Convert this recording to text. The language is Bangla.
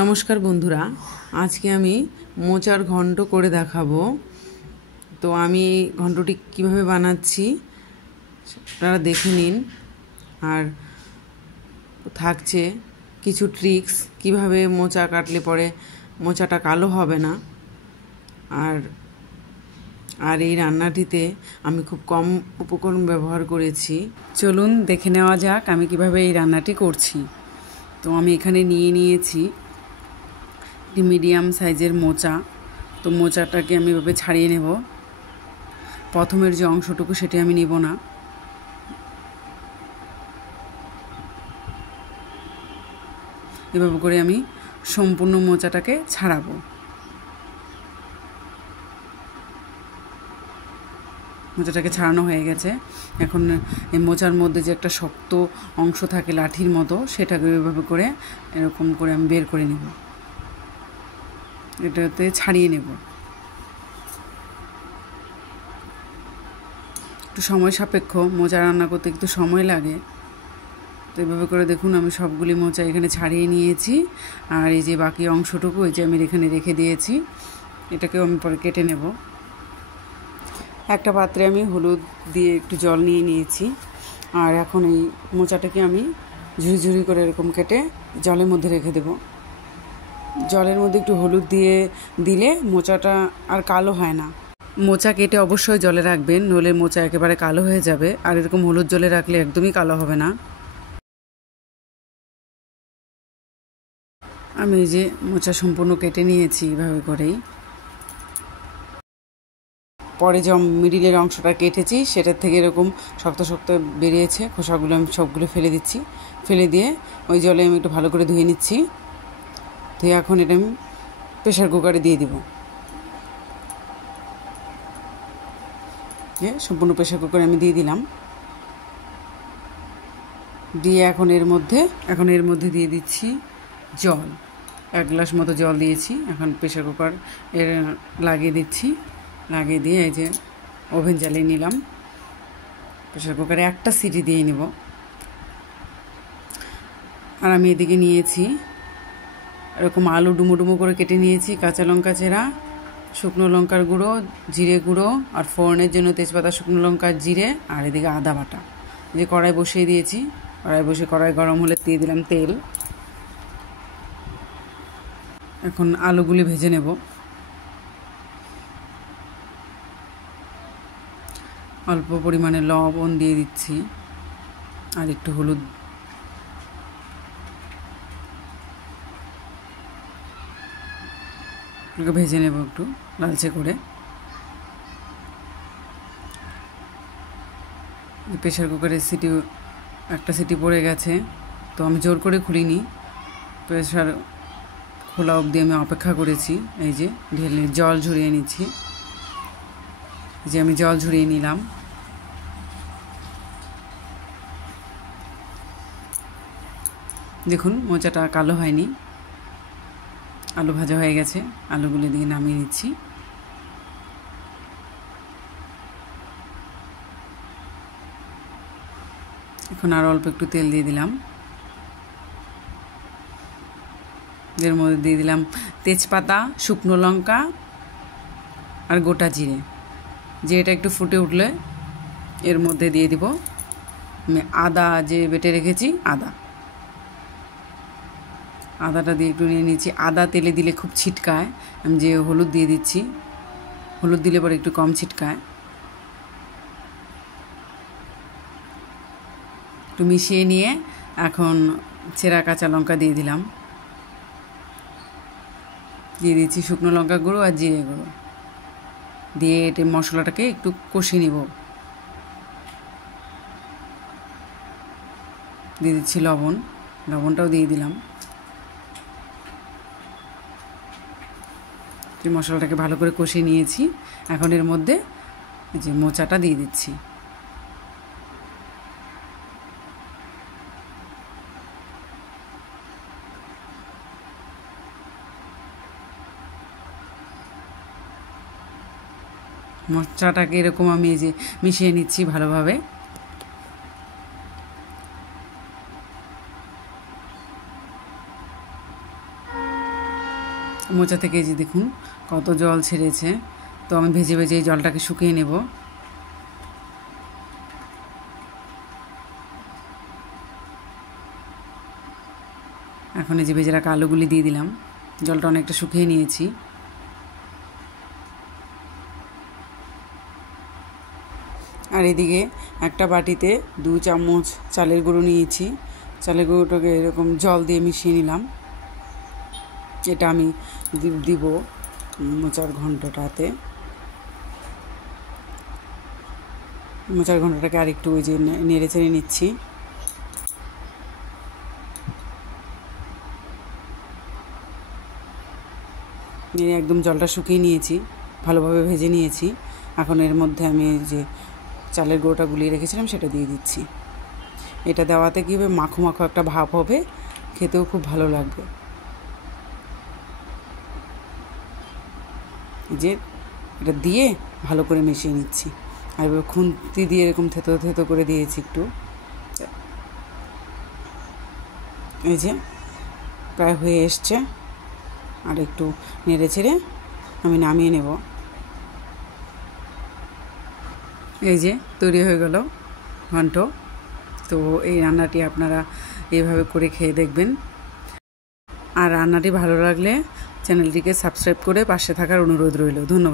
নমস্কার বন্ধুরা, আজকে আমি মোচার ঘন্ট করে দেখাবো। তো আমি ঘন্টটি কিভাবে বানাচ্ছি আপনারা দেখে নিন। আর থাকছে কিছু ট্রিক্স, কিভাবে মোচা কাটলে পরে মোচাটা কালো হবে না। আর এই রান্নাটিতে আমি খুব কম উপকরণ ব্যবহার করেছি। চলুন দেখে নেওয়া যাক আমি কিভাবে এই রান্নাটি করছি। তো আমি এখানে নিয়েছি একটি মিডিয়াম সাইজের মোচা। তো মোচাটাকে আমি এভাবে ছাড়িয়ে নেব। প্রথমের যে অংশটুকু সেটি আমি নিব না, এভাবে করে আমি সম্পূর্ণ মোচাটাকে ছাড়াবো। মোচাটাকে ছাড়ানো হয়ে গেছে। এখন এই মোচার মধ্যে যে একটা শক্ত অংশ থাকে লাঠির মতো, সেটাকে এভাবে করে এরকম করে আমি বের করে নেব, এটাতে ছাড়িয়ে নেব। একটু সময় সাপেক্ষ, মোচা রান্না করতে একটু সময় লাগে। তো এভাবে করে দেখুন আমি সবগুলি মোচা এখানে ছাড়িয়ে নিয়েছি। আর এই যে বাকি অংশটুকু এই যে আমি এখানে রেখে দিয়েছি, এটাকেও আমি পরে কেটে নেব। একটা পাত্রে আমি হলুদ দিয়ে একটু জল নিয়েছি। আর এখন এই মোচাটাকে আমি ঝুরি করে এরকম কেটে জলের মধ্যে রেখে দেব। জলের মধ্যে একটু হলুদ দিয়ে দিলে মোচাটা আর কালো হয় না। মোচা কেটে অবশ্যই জলে রাখবেন, নইলে মোচা একেবারে কালো হয়ে যাবে। আর এরকম হলুদ জলে রাখলে একদমই কালো হবে না। আমি এই যে মোচা সম্পূর্ণ কেটে নিয়েছি এভাবে করেই। পরে যে মিডিলের অংশটা কেটেছি সেটার থেকে এরকম শক্ত শক্ত বেরিয়েছে, খোসাগুলো আমি সবগুলো ফেলে দিচ্ছি। ফেলে দিয়ে ওই জলে আমি একটু ভালো করে ধুয়ে নিচ্ছি। ধুয়ে এখন এটা আমি প্রেশার কুকারে দিয়ে দিব। সম্পূর্ণ প্রেশার কুকারে আমি দিয়ে দিলাম। দিয়ে এখন এর মধ্যে দিয়ে দিচ্ছি জল। 1 গ্লাস মতো জল দিয়েছি। এখন প্রেশার কুকার লাগিয়ে দিচ্ছি। লাগিয়ে দিয়ে এই যে ওভেন জ্বালিয়ে নিলাম। প্রেশার কুকারে একটা সিটি দিয়ে নেব। আর আমি এদিকে নিয়েছি এরকম আলু ডুমো ডুমো করে কেটে নিয়েছি, কাঁচা লঙ্কা চেরা, শুকনো লঙ্কার গুঁড়ো, জিরে গুঁড়ো, আর ফোড়নের জন্য তেজপাতা, শুকনো লঙ্কার জিরে, আর এদিকে আদা বাটা। যে কড়াই বসিয়ে দিয়েছি, কড়াই গরম হলে দিয়ে দিলাম তেল। এখন আলুগুলি ভেজে নেব। অল্প পরিমাণে লবণ দিয়ে দিচ্ছি আর একটু হলুদ। ভেজে নেব একটু লালচে করে। প্রেশার কুকারের একটা সিটি পড়ে গেছে। তো আমি জোর করে খুলিনি, প্রেশার খোলা অবধি আমি অপেক্ষা করেছি। এই যে ঢেলে জল ঝরিয়ে নিচ্ছি। যে আমি জল ঝরিয়ে নিলাম। দেখুন মোচাটা কালো হয়নি, আলু ভাজা হয়ে গেছে। আলুগুলি দিয়ে নামিয়ে নিচ্ছি। এখন আর অল্প একটু তেল দিয়ে দিলাম। এর মধ্যে দিয়ে দিলাম তেজপাতা, শুকনো লঙ্কা আর গোটা জিরে। জিরেটা একটু ফুটে উঠলে এর মধ্যে দিয়ে দিব আমি আদা, যে বেটে রেখেছি আদাটা দিয়ে একটু নিয়ে নিচ্ছি। আদা তেলে দিলে খুব ছিটকায়। আমি যে হলুদ দিয়ে দিচ্ছি, হলুদ দিলে পরে একটু কম ছিটকায়। একটু মিশিয়ে নিয়ে এখন চেরা কাঁচা লঙ্কা দিয়ে দিলাম। দিয়ে দিচ্ছি শুকনো লঙ্কা গুঁড়ো আর জিরে গুঁড়ো। দিয়ে এটা মশলাটাকে একটু কষিয়ে নিব। দিয়ে দিচ্ছি লবণটাও দিয়ে দিলাম। মশলাটাকে ভালো করে কষিয়ে নিয়েছি। এখন এর মধ্যে যে মোচাটা দিয়ে দিচ্ছি। মোচাটাকে এরকম আমি এই যে মিশিয়ে নিচ্ছি ভালোভাবে। মোচা থেকে এই যে দেখুন কত জল ছেড়েছে। তো আমি ভেজে ভেজে এই জলটাকে শুকিয়ে নেব। এখন এই যে ভেজে রাখা আলুগুলি দিয়ে দিলাম, জলটা অনেকটা শুকিয়ে নিয়েছি। আর এদিকে একটা বাটিতে 2 চামচ চালের গুঁড়ো নিয়েছি। চালের গুঁড়োটাকে এরকম জল দিয়ে মিশিয়ে নিলাম। এটা আমি দিব মোচার ঘন্টটাতে। মোচার ঘন্টটাকে আরেকটু ওই যে নেড়ে চেড়ে নিচ্ছি। একদম জলটা শুকিয়ে নিয়েছি, ভালোভাবে ভেজে নিয়েছি। এখন এর মধ্যে আমি যে চালের গুঁড়োটা গুলিয়ে রেখেছিলাম সেটা দিয়ে দিচ্ছি। এটা দেওয়াতে কী হবে, মাখো মাখো একটা ভাব হবে, খেতেও খুব ভালো লাগবে। যে এটা দিয়ে ভালো করে মিশিয়ে নিচ্ছি। আর এবার খুন্তি দিয়ে এরকম থেতো থেতো করে দিয়েছি একটু। এই যে প্রায় হয়ে এসছে, আর একটু নেড়ে চেড়ে আমি নামিয়ে নেব। এই যে তৈরি হয়ে গেল ঘন্ট। তো এই রান্নাটি আপনারা এইভাবে করে খেয়ে দেখবেন। আর রান্নাটি ভালো লাগলে চ্যানেলটিকে সাবস্ক্রাইব করে পাশে থাকার অনুরোধ রইল। ধন্যবাদ।